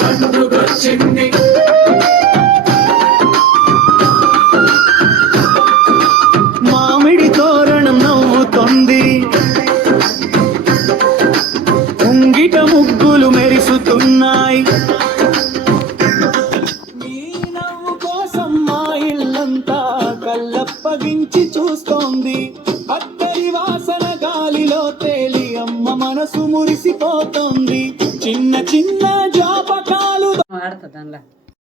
పండుగొచ్చింది. మామిడి తోరణం నవ్వుతోంది, ఉంగిట ముగ్గులు మెరుస్తున్నాయి. నీ నవ్వు కోసం మా ఇల్లంతా కళ్ళప్పగించి చూస్తోంది. అత్తరి వాసన గాలిలో తేలి అమ్మ మనసు మురిసిపోతోంది. చిన్న చిన్న జాపకాలు